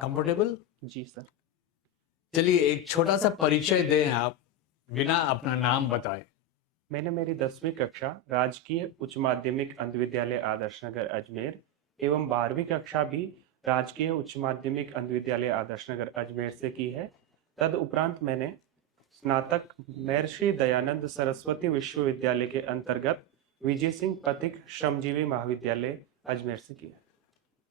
Comfortable? जी sir. चलिए एक छोटा सा परिचय दें आप, बिना अपना नाम बताए। मैंने मेरी 10वीं कक्षा राजकीय उच्च माध्यमिक अंध विद्यालय आदर्श नगर अजमेर एवं 12वीं कक्षा भी राजकीय उच्च माध्यमिक अंध विद्यालय आदर्श नगर अजमेर से की है। तदुपरांत मैंने स्नातक महर्षि दयानंद सरस्वती विश्वविद्यालय के अंतर्गत विजय सिंह पथिक श्रमजीवी महाविद्यालय अजमेर से किया है।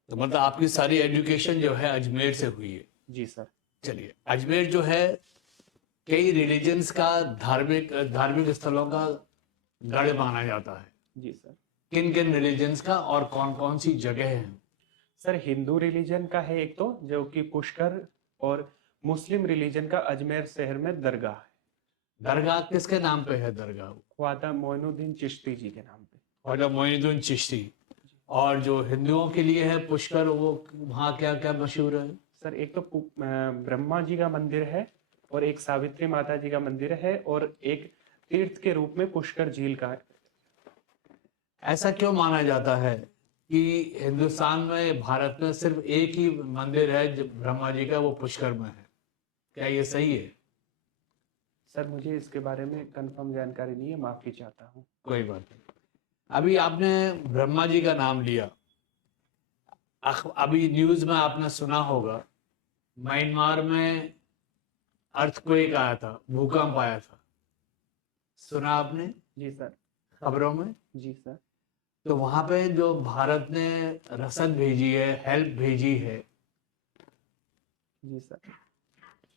तो मतलब आपकी सारी एजुकेशन जो है अजमेर से हुई है। जी सर। चलिए, अजमेर जो है कई रिलीजन्स का धार्मिक धार्मिक स्थलों का गढ़ माना जाता है। जी सर। किन किन रिलीजन्स का और कौन कौन सी जगह है? सर हिंदू रिलीजन का है एक तो, जो कि पुष्कर, और मुस्लिम रिलीजन का अजमेर शहर में दरगाह है। दरगाह किसके नाम पे है दरगाह? ख्वाजा मोइनुद्दीन चिश्ती जी के नाम पे। ख्वाजा मोइनुद्दीन चिश्ती। और जो हिंदुओं के लिए है पुष्कर, वो वहाँ क्या क्या मशहूर है? सर एक तो ब्रह्मा जी का मंदिर है, और एक सावित्री माता जी का मंदिर है, और एक तीर्थ के रूप में पुष्कर झील का है। ऐसा क्यों माना जाता है कि हिंदुस्तान में, भारत में सिर्फ एक ही मंदिर है जो ब्रह्मा जी का, वो पुष्कर में है? क्या ये सही है? सर मुझे इसके बारे में कंफर्म जानकारी नहीं है, माफी चाहता हूँ। कोई बात नहीं। अभी आपने ब्रह्मा जी का नाम लिया, अभी न्यूज में आपने सुना होगा, म्यांमार में अर्थक्वेक आया था, भूकंप आया था, सुना आपने जी सर। खबरों में? जी सर। तो वहां पे जो भारत ने रसद भेजी है, हेल्प भेजी है, जी सर।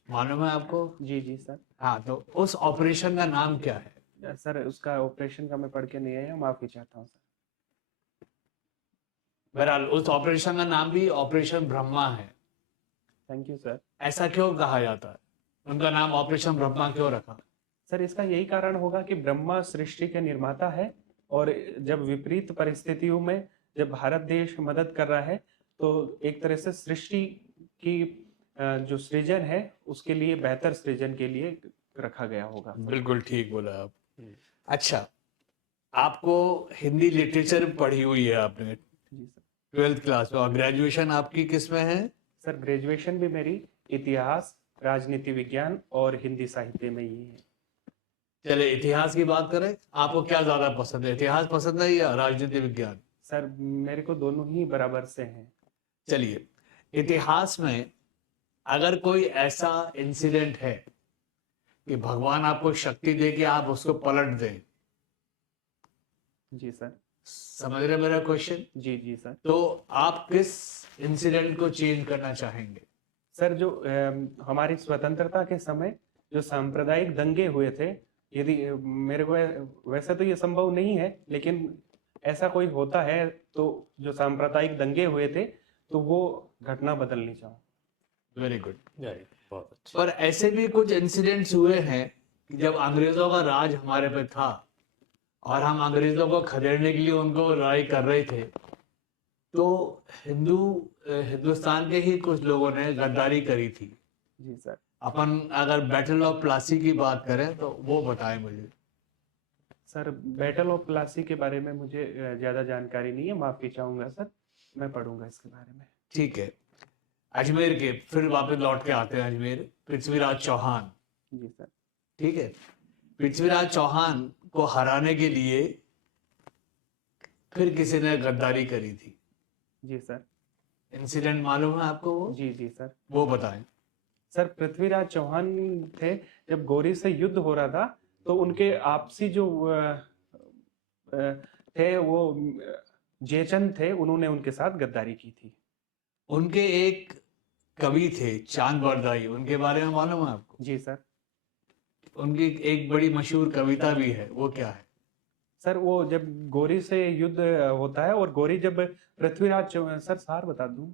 मालूम है आपको? जी जी सर। हाँ, तो उस ऑपरेशन का नाम क्या है? सर उसका ऑपरेशन का मैं पढ़ के नहीं आया, माफी चाहता हूँ सर। बहरहाल उस ऑपरेशन का नाम भी ऑपरेशन ब्रह्मा है। Thank you sir. ऐसा क्यों कहा जाता है? उनका नाम ऑपरेशन ब्रह्मा क्यों रखा? सर इसका यही कारण होगा कि ब्रह्मा सृष्टि के निर्माता है, और जब विपरीत परिस्थितियों में जब भारत देश मदद कर रहा है, तो एक तरह से सृष्टि की जो सृजन है उसके लिए, बेहतर सृजन के लिए रखा गया होगा। बिल्कुल ठीक बोला आप। अच्छा, आपको हिंदी लिटरेचर पढ़ी हुई है आपने जी सर। 12th क्लास में, और ग्रेजुएशन आपकी किस में है? सर ग्रेजुएशन भी मेरी इतिहास, राजनीति विज्ञान और हिंदी साहित्य में ही है। चले इतिहास की बात करें। आपको क्या ज्यादा पसंद है, इतिहास पसंद है या राजनीति विज्ञान? सर मेरे को दोनों ही बराबर से हैं। चलिए, इतिहास में अगर कोई ऐसा इंसिडेंट है कि भगवान आपको शक्ति दे कि आप उसको पलट दें, जी सर। समझ रहे मेरा क्वेश्चन? जी जी सर। तो आप किस इंसिडेंट को चेंज करना चाहेंगे? सर जो हमारी स्वतंत्रता के समय जो सांप्रदायिक दंगे हुए थे, यदि मेरे को वैसे तो ये संभव नहीं है, लेकिन ऐसा कोई होता है तो जो सांप्रदायिक दंगे हुए थे, तो वो घटना बदलनी चाहूँ। वेरी गुड, बहुत अच्छा। पर ऐसे भी कुछ इंसिडेंट्स हुए हैं कि जब अंग्रेजों का राज हमारे पे था और हम अंग्रेजों को खदेड़ने के लिए उनको लड़ाई कर रहे थे, तो हिंदुस्तान के ही कुछ लोगों ने गद्दारी करी थी। जी सर। अपन अगर बैटल ऑफ प्लासी की बात करें तो वो बताएं मुझे। सर बैटल ऑफ प्लासी के बारे में मुझे ज़्यादा जानकारी नहीं है, माफ़ी चाहूँगा सर, मैं पढ़ूंगा इसके बारे में। ठीक है। अजमेर के, फिर वापस लौट के आते हैं अजमेर, पृथ्वीराज चौहान। जी सर। ठीक है, पृथ्वीराज चौहान को हराने के लिए फिर किसी ने गद्दारी करी थी। जी सर। इंसिडेंट मालूम है आपको वो? जी जी सर। वो बताएं। सर पृथ्वीराज चौहान थे, जब गौरी से युद्ध हो रहा था, तो उनके आपसी जो थे वो जयचंद थे, उन्होंने उनके साथ गद्दारी की थी। उनके एक कवि थे चांद बरदाई, उनके बारे में मालूम है आपको? जी सर। उनकी एक बड़ी मशहूर कविता भी है, वो क्या है? सर वो जब गौरी से युद्ध होता है, और गौरी जब सर सार बता दूं,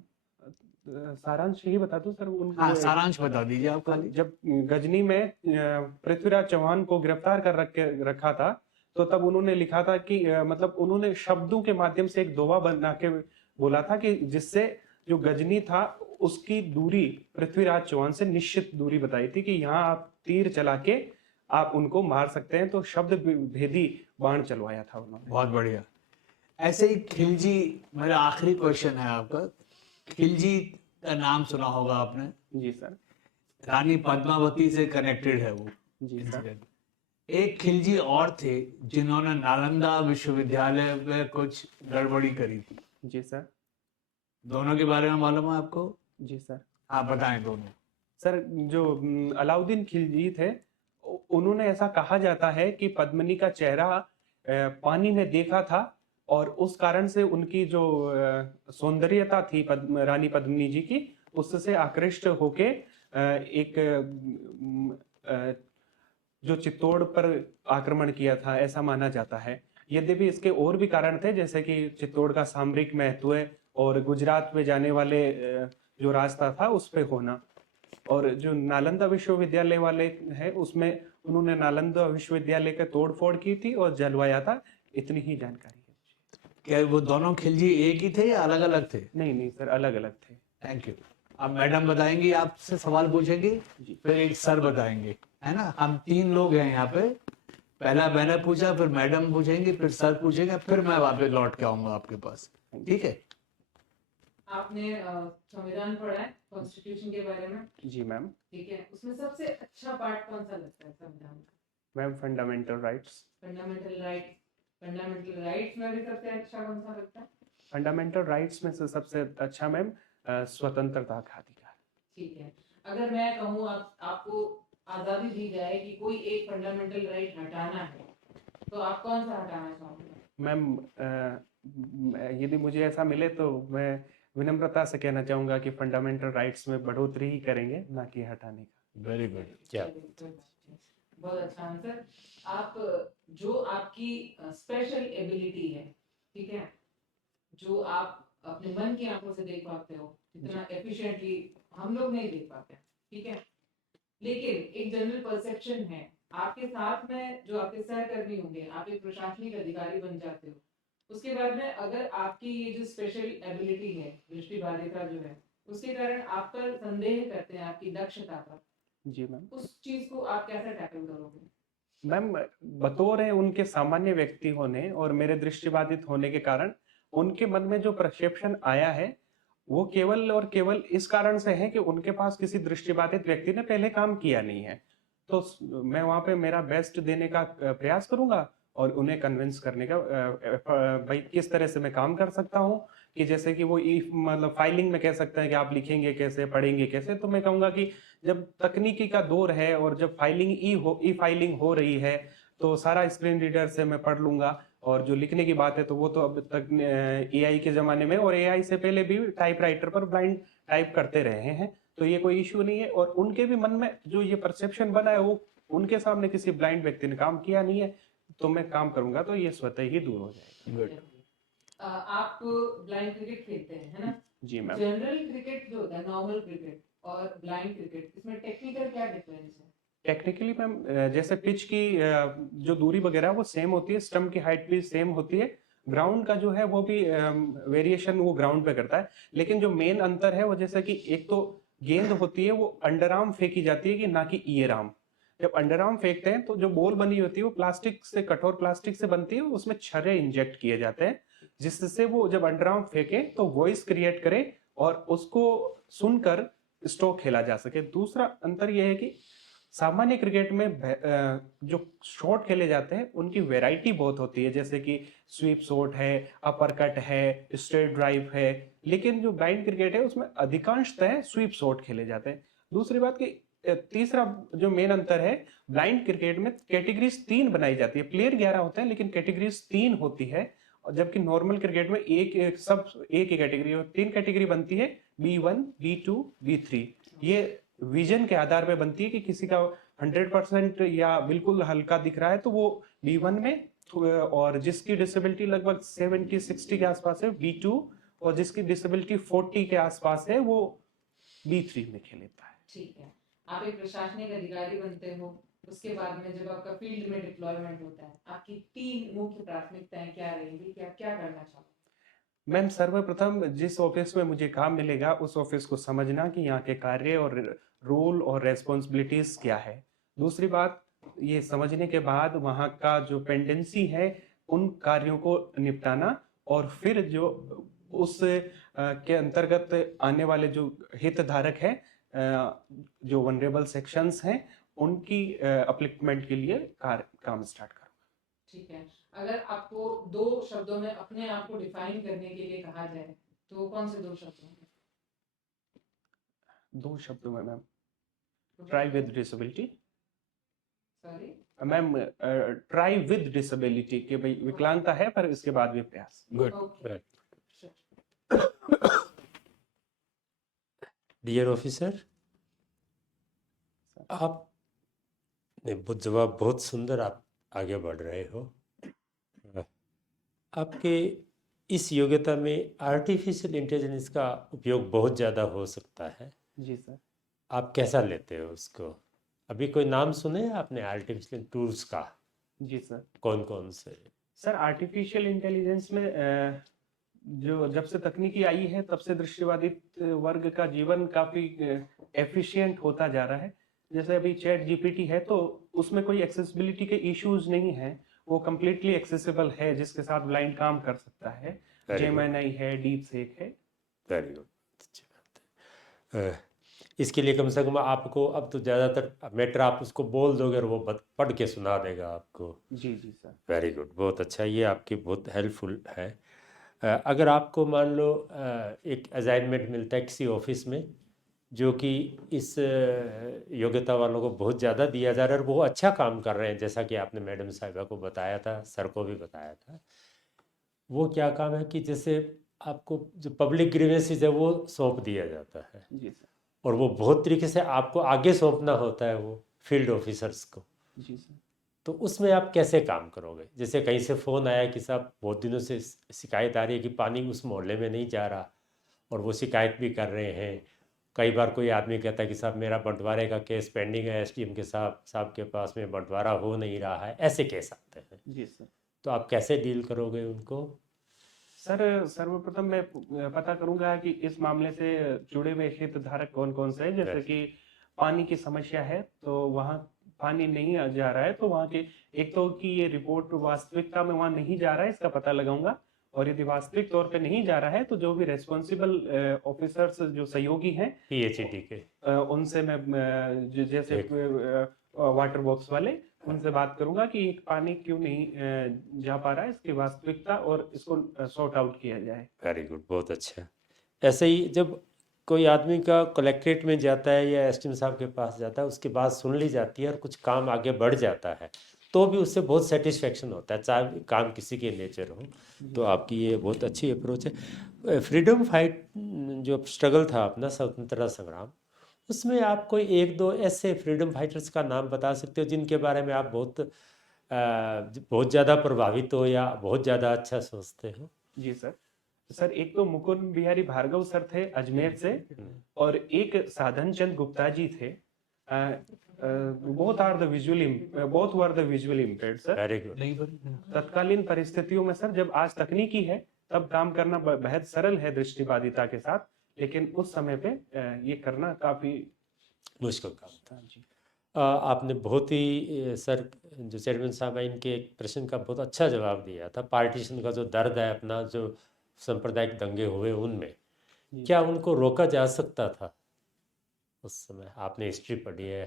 सारांश ही बता दूं सर हाँ, सारांश बता दीजिए आप खाली। जब गजनी में पृथ्वीराज चौहान को गिरफ्तार कर रखा था, तो तब उन्होंने लिखा था कि मतलब उन्होंने शब्दों के माध्यम से एक दोहा बना के बोला था कि जिससे जो गजनी था उसकी दूरी पृथ्वीराज चौहान से निश्चित दूरी बताई थी, कि यहाँ आप तीर चला के आप उनको मार सकते हैं, तो शब्द भेदी बाण चलवाया था उन्होंने। बहुत बढ़िया। ऐसे ही खिलजी, मेरा आखिरी क्वेश्चन है आपका, खिलजी का नाम सुना होगा आपने। जी सर। रानी पद्मावती से कनेक्टेड है वो जी सर। इंसिडेंट। एक खिलजी और थे जिन्होंने नालंदा विश्वविद्यालय में कुछ गड़बड़ी करी थी। जी सर। दोनों के बारे में मालूम है आपको? जी सर। आप बताएं दोनों। सर जो अलाउद्दीन खिलजी थे, उन्होंने ऐसा कहा जाता है कि पद्मिनी का चेहरा पानी में देखा था और उस कारण से उनकी जो सौंदर्यता थी रानी पद्मिनी जी की, उससे आकृष्ट होके एक जो चित्तौड़ पर आक्रमण किया था, ऐसा माना जाता है। यद्यपि इसके और भी कारण थे, जैसे कि चित्तौड़ का सामरिक महत्व और गुजरात में जाने वाले जो रास्ता था उस पे होना, और जो नालंदा विश्वविद्यालय वाले है उसमें उन्होंने नालंदा विश्वविद्यालय का तोड़फोड़ की थी और जलवाया था। इतनी ही जानकारी है। क्या वो दोनों खिलजी एक ही थे या अलग अलग थे? नहीं नहीं सर, अलग अलग थे। Thank you. अब मैडम बताएंगी, आपसे सवाल पूछेंगे, जी। फिर एक सर बताएंगे, है ना? हम 3 लोग हैं यहाँ पे। पहला मैंने पूछा, फिर मैडम पूछेंगे, फिर सर पूछेंगे, फिर मैं वापस लौट के आऊंगा आपके पास। ठीक है? आपने संविधान पढ़ा है, कॉन्स्टिट्यूशन के बारे में? जी मैम। ठीक है, उसमें सबसे अच्छा पार्ट कौन सा लगता है संविधान का? Ma'am fundamental rights. Fundamental rights में भी सबसे अच्छा कौन सा लगता है? फंडामेंटल राइट्स में से सबसे अच्छा मैम स्वतंत्रता का अधिकार। ठीक है, अगर मैं कहूँ आपको आजादी दी जाए कि कोई एक फंडामेंटल राइट हटाना है, तो आप कौन सा हटाना चाहोगे? मैम यदि मुझे ऐसा मिले तो मैं विनम्रता से कहना चाहूंगा कि फंडामेंटल राइट्स में बढ़ोतरी ही करेंगे, ना कि हटाने का। Very good. क्या बहुत अच्छा आंसर। आप जो आपकी स्पेशल एबिलिटी है, ठीक है, जो आप अपने मन की आंखों से देख पाते हो, इतना एफिशिएंटली हम लोग नहीं देख पाते, ठीक है, लेकिन एक जनरल परसेप्शन है, आपके साथ में जो आपके सहकर्मी होंगे, आप एक प्रशासनिक अधिकारी बन जाते हो, उसके बाद में अगर आपकी ये जो स्पेशल एबिलिटी है, दृष्टिबाधिता जो है, उसके कारण आप पर संदेह करते हैं आपकी दक्षता पर, जी मैम। उस चीज को आप कैसे टैकल करोगे? मैम बतौर उनके सामान्य व्यक्ति होने और मेरे दृष्टिबाधित होने के कारण उनके मन में जो परसेप्शन आया है वो केवल और केवल इस कारण से है कि उनके पास किसी दृष्टिबाधित व्यक्ति ने पहले काम किया नहीं है। तो मैं वहां पे मेरा बेस्ट देने का प्रयास करूंगा और उन्हें कन्विंस करने का भाई किस तरह से मैं काम कर सकता हूँ, कि जैसे कि वो मतलब फाइलिंग में कह सकते हैं कि आप लिखेंगे कैसे, पढ़ेंगे कैसे, तो मैं कहूंगा कि जब तकनीकी का दौर है और जब ई फाइलिंग हो रही है तो सारा स्क्रीन रीडर से मैं पढ़ लूंगा, और जो लिखने की बात है तो वो तो अब तक एआई के जमाने में, और एआई से पहले भी टाइपराइटर पर ब्लाइंड टाइप करते रहे हैं, तो ये कोई इश्यू नहीं है। और उनके भी मन में जो ये परसेप्शन बना है वो उनके सामने किसी ब्लाइंड व्यक्ति ने काम किया नहीं है, तो मैं काम करूंगा तो ये स्वतः ही दूर हो जाएगा। गुड। आप ब्लाइंड क्रिकेट खेलते हैं, है ना? जी मैम। जनरल क्रिकेट जो होता है, नॉर्मल क्रिकेट और ब्लाइंड क्रिकेट, इसमें टेक्निकल क्या डिफरेंस है? टेक्निकली मैम जैसे पिच की जो दूरी वगैरह वो सेम होती है, स्टंप की हाइट भी सेम होती है, ग्राउंड का जो है वो भी वेरिएशन वो ग्राउंड पे करता है, लेकिन जो मेन अंतर है वो जैसे कि एक तो गेंद होती है वो अंडर आर्म फेंकी जाती है कि ना कि ईयर आर्म। जब अंडर आर्म फेंकते हैं तो जो बॉल बनी होती है वो प्लास्टिक से, कठोर प्लास्टिक से बनती है, उसमें छर्रे इंजेक्ट किए जाते हैं जिससे वो जब अंडर आर्म फेंके तो वॉइस क्रिएट करे और उसको सुनकर स्ट्रोक खेला जा सके। दूसरा अंतर यह है कि सामान्य क्रिकेट में जो शॉट खेले जाते हैं उनकी वैरायटी बहुत होती है, जैसे कि स्वीप शॉट है, अपर कट है, स्ट्रेट ड्राइव है, लेकिन जो ब्लाइंड क्रिकेट है उसमें अधिकांशतः स्वीप शॉट खेले जाते हैं। दूसरी बात कि तीसरा जो मेन अंतर है, ब्लाइंड क्रिकेट में कैटेगरीज 3 बनाई जाती है, प्लेयर 11 होते हैं लेकिन कैटेगरीज 3 होती है, और जबकि नॉर्मल क्रिकेट में एक ही कैटेगरी, 3 कैटेगरी बनती है, B1, B2, B3। ये विजन के आधार पे बनती है कि किसी का 100% या बिल्कुल हल्का दिख रहा है तो वो B1 में, और जिसकी डिसेबिलिटी लगभग 70-60 के आसपास है B2, और जिसकी डिसेबिलिटी 40 के आसपास है वो B3 में खेलता है। ठीक है, आप एक प्रशासनिक अधिकारी बनते हो, उसके बाद में जब आपका फील्ड में डिप्लॉयमेंट होता है, आपकी 3 मुख्य प्राथमिकताएं क्या रहेंगी, क्या क्या करना चाहोगे? मैम सर्वप्रथम जिस ऑफिस में मुझे काम मिलेगा उस ऑफिस को समझना कि यहाँ के कार्य और रोल और रेस्पॉन्सिबिलिटीज क्या है। दूसरी बात, ये समझने के बाद वहाँ का जो पेंडेंसी है उन कार्यों को निपटाना, और फिर जो उस के अंतर्गत आने वाले जो हितधारक हैं, जो वनरेबल सेक्शंस हैं, उनकी अपलिफ्टमेंट के लिए काम स्टार्ट करूंगा। ठीक है, अगर आपको 2 शब्दों में अपने आप को डिफाइन करने के लिए कहा जाए तो कौन से 2 शब्द होंगे? 2 शब्दों में ma'am, try with disability. Sorry, ma'am, try with disability कि भाई विकलांगता है पर इसके बाद भी प्रयास। गुड। ओके, डियर ऑफिसर, आपने जवाब बहुत सुंदर, आप आगे बढ़ रहे हो। आपके इस योग्यता में आर्टिफिशियल इंटेलिजेंस का उपयोग बहुत ज़्यादा हो सकता है। जी सर। आप कैसा लेते हो उसको? अभी कोई नाम सुने हैं आपने आर्टिफिशियल टूल्स का? जी सर। कौन कौन से? सर, आर्टिफिशियल इंटेलिजेंस में जो जब से तकनीकी आई है तब से दृष्टिबाधित वर्ग का जीवन काफी एफिशिएंट होता जा रहा है। जैसे अभी चैट जीपीटी है तो उसमें कोई एक्सेसिबिलिटी के इश्यूज नहीं है, वो कम्प्लीटली एक्सेसिबल है, जिसके साथ ब्लाइंड काम कर सकता है। Very good. जेमिनी है, डीप सेक है। वेरी गुड, अच्छी बात है। इसके लिए कम से कम आपको अब तो ज़्यादातर मैटर आप उसको बोल दोगे और वो पढ़ के सुना देगा आपको। जी जी सर। वेरी गुड, बहुत अच्छा, ये आपकी बहुत हेल्पफुल है। अगर आपको मान लो एक असाइनमेंट मिलता है किसी ऑफिस में जो कि इस योग्यता वालों को बहुत ज़्यादा दिया जा रहा है और वो अच्छा काम कर रहे हैं, जैसा कि आपने मैडम साहिबा को बताया था, सर को भी बताया था, वो क्या काम है कि जैसे आपको जो पब्लिक ग्रीवेंसेस है वो सौंप दिया जाता है जी सर। और वो बहुत तरीके से आपको आगे सौंपना होता है वो फील्ड ऑफिसर्स को। जी सर। तो उसमें आप कैसे काम करोगे? जैसे कहीं से फ़ोन आया कि साहब बहुत दिनों से शिकायत आ रही है कि पानी उस मोहल्ले में नहीं जा रहा, और वो शिकायत भी कर रहे हैं। कई बार कोई आदमी कहता है कि साहब मेरा बंटवारे का केस पेंडिंग है, एसडीएम के साहब के पास में बंटवारा हो नहीं रहा है, ऐसे केस आते हैं। जी सर। तो आप कैसे डील करोगे उनको? सर, सर्वप्रथम मैं पता करूंगा कि इस मामले से जुड़े हुए हितधारक कौन कौन से हैं। जैसे कि पानी की समस्या है तो वहाँ पानी नहीं जा रहा है, तो वहाँ के एक तो कि ये रिपोर्ट वास्तविकता में वहाँ नहीं जा रहा है, इसका पता लगाऊंगा। और यदि वास्तविक तौर पे नहीं जा रहा है तो जो भी रेस्पॉन्सिबल ऑफिसर्स जो सहयोगी हैं पीएचईडी के उनसे मैं जैसे वाटर बॉक्स वाले उनसे बात करूंगा कि ये पानी क्यों नहीं जा पा रहा है, इसकी वास्तविकता और इसको सॉर्ट आउट किया जाए। वेरी गुड, बहुत अच्छा। ऐसे ही जब कोई आदमी का कलेक्ट्रेट में जाता है या एसडीएम साहब के पास जाता है, उसकी बात सुन ली जाती है और कुछ काम आगे बढ़ जाता है, तो भी उससे बहुत सेटिस्फेक्शन होता है, चाहे काम किसी के नेचर हो। तो आपकी ये बहुत अच्छी अप्रोच है। फ्रीडम फाइट जो स्ट्रगल था अपना, स्वतंत्रता संग्राम, उसमें आप कोई एक दो ऐसे फ्रीडम फाइटर्स का नाम बता सकते हो जिनके बारे में आप बहुत ज़्यादा प्रभावित हो या बहुत ज़्यादा अच्छा सोचते हो? जी सर। सर, एक तो मुकुंद बिहारी भार्गव सर थे अजमेर से, और एक साधन चंद गुप्ता जी थे। Both are the visually impaired sir. Very good. तत्कालीन परिस्थितियों में सर, जब आज तकनीकी है तब काम करना बेहद सरल है दृष्टिबाधिता के साथ, लेकिन उस समय पे ये करना काफी मुश्किल काम था। जी। आपने बहुत ही सर, जो चेयरमैन साहब हैं, इनके एक प्रश्न का बहुत अच्छा जवाब दिया था। पार्टीशन का जो दर्द है अपना, जो सांप्रदायिक दंगे हुए उनमें, क्या उनको रोका जा सकता था उस समय? आपने हिस्ट्री पढ़ी है,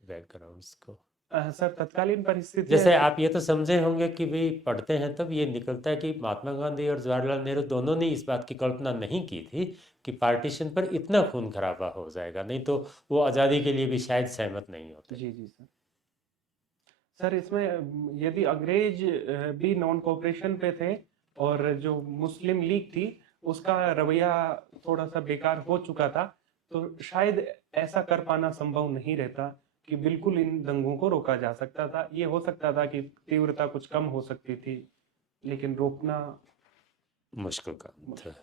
बैकग्राउंड्स को। सर, तत्कालीन परिस्थिति जैसे आप ये तो समझे होंगे कि भाई पढ़ते हैं तब ये निकलता है कि महात्मा गांधी और जवाहरलाल नेहरू दोनों ने इस बात की कल्पना नहीं की थी कि पार्टीशन पर इतना खून खराबा हो जाएगा, नहीं तो वो आज़ादी के लिए भी शायद सहमत नहीं होते। जी जी सर। सर, इसमें यदि अंग्रेज भी नॉन कोऑपरेशन पे थे और जो मुस्लिम लीग थी उसका रवैया थोड़ा सा बेकार हो चुका था, तो शायद ऐसा कर पाना संभव नहीं रहता कि बिल्कुल इन दंगों को रोका जा सकता था। ये हो सकता था कि तीव्रता कुछ कम हो सकती थी, लेकिन रोकना मुश्किल काम था।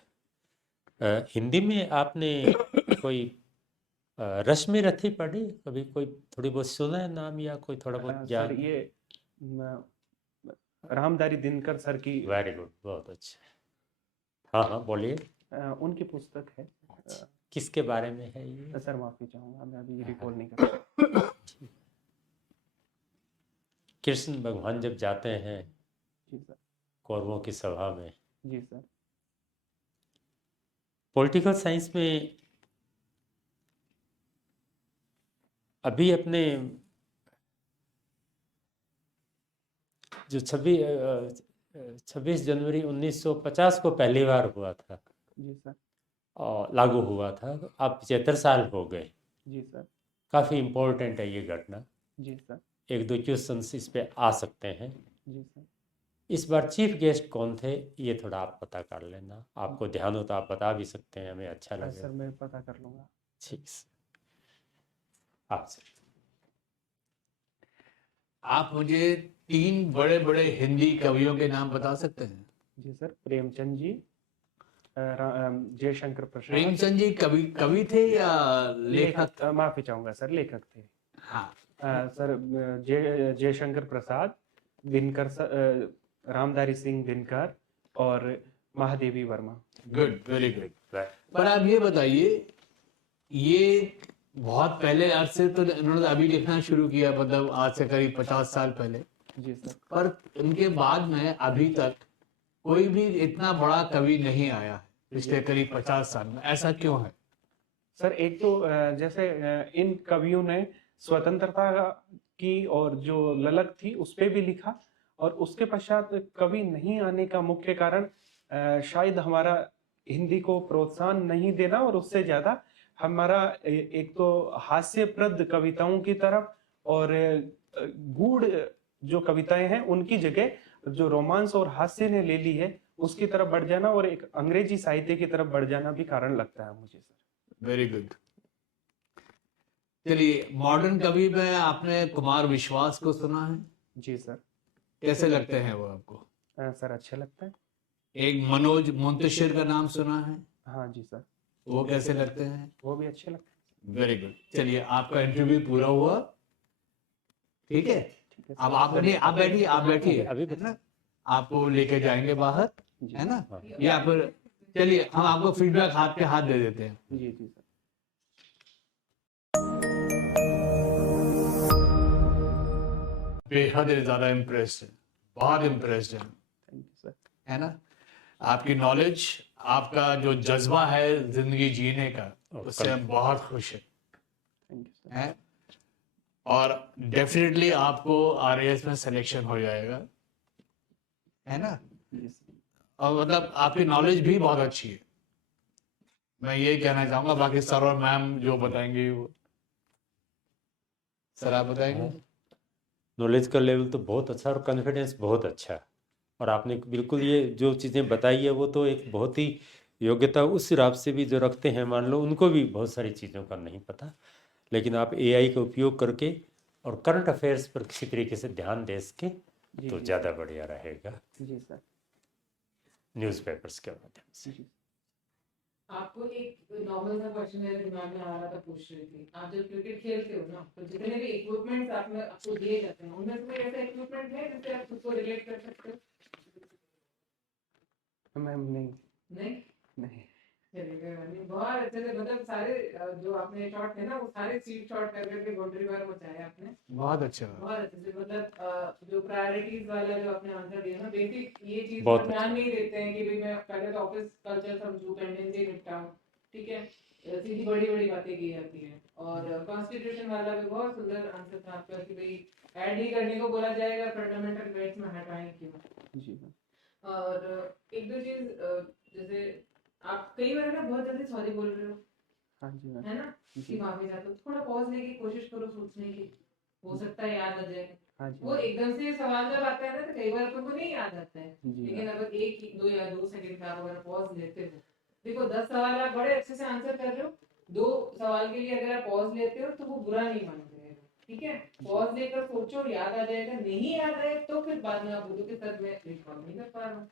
हिंदी में आपने कोई रश्मि रथी पढ़ी कभी? कोई थोड़ी बहुत सुना है नाम या कोई थोड़ा बहुत सर, ज्ञान? ये रामधारी दिनकर सर की वेरी गुड, बहुत अच्छा। हाँ हाँ, बोलिए। उनकी पुस्तक है। किसके बारे में है ये? सर, माफी चाहूंगा, मैं अभी रिकॉल नहीं कर कृष्ण भगवान जब जाते हैं जी सर। कौरवों की सभा में, जी सर। पॉलिटिकल साइंस में अभी अपने जो 26 जनवरी 1950 को पहली बार हुआ था जी सर। और लागू हुआ था, अब 75 साल हो गए। जी सर। काफ़ी इम्पोर्टेंट है ये घटना। जी सर। एक दो क्वेश्चंस इस पे आ सकते हैं। जी सर। इस बार चीफ गेस्ट कौन थे ये थोड़ा आप पता कर लेना, आपको ध्यान हो तो आप बता भी सकते हैं, हमें अच्छा हाँ लगेगा। सर, मैं पता कर लूँगा। ठीक आपसे। आप मुझे 3 बड़े बड़े हिंदी कवियों के नाम बता सकते हैं? जी सर, प्रेमचंद जी, जयशंकर प्रसाद। प्रेमचंद जी कवि थे या लेखक? माफी चाहूंगा सर, लेखक थे। हाँ, सर, जयशंकर प्रसाद, रामधारी सिंह दिनकर और Mahadevi Verma. Good, very good. पर आप ये बताइए, ये बहुत पहले अरसे तो इन्होंने अभी लिखना शुरू किया, मतलब आज से करीब 50 साल पहले। जी सर। पर इनके बाद में अभी तक कोई भी इतना बड़ा कवि नहीं आया है पिछले करीब 50 साल में। ऐसा क्यों है? सर, एक तो जैसे इन कवियों ने स्वतंत्रता की और जो ललक थी उस पे भी लिखा, और उसके पश्चात कवि नहीं आने का मुख्य कारण शायद हमारा हिंदी को प्रोत्साहन नहीं देना, और उससे ज्यादा हमारा एक तो हास्यप्रद कविताओं की तरफ और गूढ़ जो कविताएं हैं उनकी जगह जो रोमांस और हास्य ने ले ली है उसकी तरफ बढ़ जाना, और एक अंग्रेजी साहित्य की तरफ बढ़ जाना भी कारण लगता है मुझे सर। Very good. चलिए, मॉडर्न कवि में आपने कुमार विश्वास को सुना है? जी सर। कैसे लगते हैं वो आपको? सर, अच्छा लगता है। एक मनोज मुंतशिर का नाम सुना है? हाँ जी सर, वो कैसे लगते हैं? वो भी अच्छे लगते वेरी गुड। चलिए, आपका इंटरव्यू पूरा हुआ, ठीक है? हैं। अब आप बैठिए, आप बैठिए, अभी है ना? आपको लेके जाएंगे बाहर, जी है ना? हाँ। या फिर चलिए हम आपको फीडबैक हाथ पे हाथ दे देते हैं। जी जी सर। बेहद ज्यादा इम्प्रेस्ड है, बहुत इम्प्रेस्ड है, थैंक यू सर। है ना? आपकी नॉलेज, आपका जो जज्बा है जिंदगी जीने का, उससे हम बहुत खुश हैं, थैंक यू सर। हैं? और डेफिनेटली आपको आरएएस में सिलेक्शन हो जाएगा, है ना? जी सर। और मतलब आपकी नॉलेज भी बहुत अच्छी है, मैं ये कहना चाहूंगा। बाकी सर और मैम जो बताएंगे वो, सर आप बताएंगे? नॉलेज का लेवल तो बहुत अच्छा और कॉन्फिडेंस बहुत अच्छा है, और आपने बिल्कुल ये जो चीज़ें बताई है वो तो एक बहुत ही योग्यता उस हिसाब से भी जो रखते हैं, मान लो उनको भी बहुत सारी चीज़ों का नहीं पता, लेकिन आप एआई का उपयोग करके और करंट अफेयर्स पर किसी तरीके से ध्यान दे सके जी तो जी ज़्यादा बढ़िया रहेगा जी सर। न्यूज़पेपर्स के माध्यम से। जी आपको एक नॉर्मल सा क्वेश्चन मेरे दिमाग में आ रहा था, पूछ रही थी। आप जब क्रिकेट खेलते हो ना, तो जितने भी इक्विपमेंट्स आपको दिए जाते हैं उनमें से कोई ऐसा इक्विपमेंट है जिससे आप खुद को रिलेट कर सकते हो? मैम, नहीं नहीं? नहीं। चलिए, बहुत अच्छे से, मतलब सारे जो आपने शॉट थे ना वो सारे स्वीप शॉट कर करके बाउंड्री बार मचाए आपने। बहुत अच्छा। बहुत अच्छे से, मतलब जो प्रायोरिटीज वाला जो आपने आंसर दिया ना, बेसिक ये चीज बहुत पर ध्यान नहीं देते हैं कि भाई मैं पहले तो ऑफिस कल्चर समझूं, पेंडेंसी निपटाऊं, ठीक है? सीधी बड़ी बड़ी बातें की जाती हैं। और कॉन्स्टिट्यूशन वाला भी बहुत सुंदर आंसर था आपका कि भाई ऐड ही करने को बोला जाएगा, फंडामेंटल राइट्स में हटाएं क्यों? जी मैम। और एक दो चीज, जैसे आप कई बार ना बहुत जल्दी सॉरी बोल रहे हो, हाँ जी मैम। है ना, कि जी माफी चाहते हो, थोड़ा पॉज लेके कोशिश करो सोचने की, हो सकता है याद आ जाए। हाँ जी वो मैम। एकदम से सवाल जब आता है ना तो कई बार तुमको नहीं याद आता है, जी लेकिन मैम। अगर एक दो या 2 सेकंड का आप अगर पॉज लेते हो, देखो 10 सवाल आप बड़े अच्छे से आंसर कर रहे हो, 2 सवाल के लिए अगर आप पॉज लेते हो तो वो बुरा नहीं माना जाएगा, ठीक है? पॉज लेकर सोचो, याद आ जाएगा, नहीं याद आए तो फिर बाद में आप बोलो कि सर मैं रिकॉल नहीं कर पा रहा हूँ,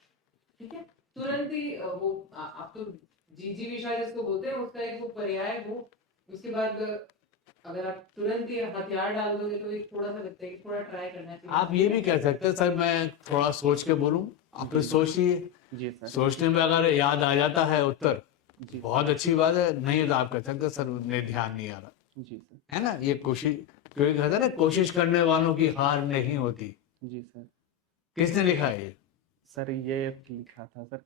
ठीक है? तुरंत ही वो आप तो जीजी विशा जिसको बोलते हैं उसका एक वो पर्याय वो, उसके बाद अगर आप तुरंत ही हथियार डाल दोगे तो एक थोड़ा सा लगता है कि थोड़ा ट्राई करना चाहिए। आप ये भी कह सकते हैं सर मैं थोड़ा सोच के बोलूं, आप फिर सोचिए, जी सर। सोचने में अगर याद आ जाता है उत्तर जी बहुत अच्छी बात है, नहीं तो आप कह सकते हैं सर मुझे ध्यान नहीं आ रहा, जी सर। है ना? ये कोशिश, क्योंकि कहते हैं ना कोशिश करने वालों की हार नहीं होती। जी सर। किसने लिखा है ये? सर, ये लिखा था सर,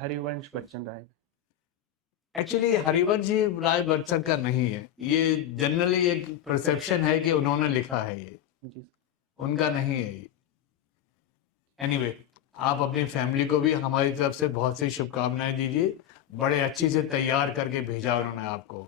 हरिवंश बच्चन राय। एक्चुअली हरिवंश जी राय बच्चन का नहीं है, ये जनरली एक परसेप्शन है कि उन्होंने लिखा है, ये जी उनका नहीं है ये। एनीवे, आप अपनी फैमिली को भी हमारी तरफ से बहुत सी शुभकामनाएं दीजिए। बड़े अच्छी से तैयार करके भेजा उन्होंने आपको,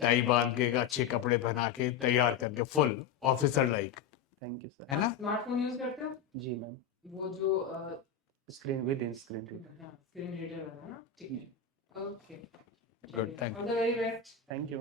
टाई बांध के, अच्छे कपड़े पहना के, तैयार करके, full officer like, thank you sir. है ना? स्मार्टफोन यूज करते हो? जी मैम, वो जो screen with in screen reader. Screen reader वाला ना, ठीक है, okay, good, thank all the very best. Thank you.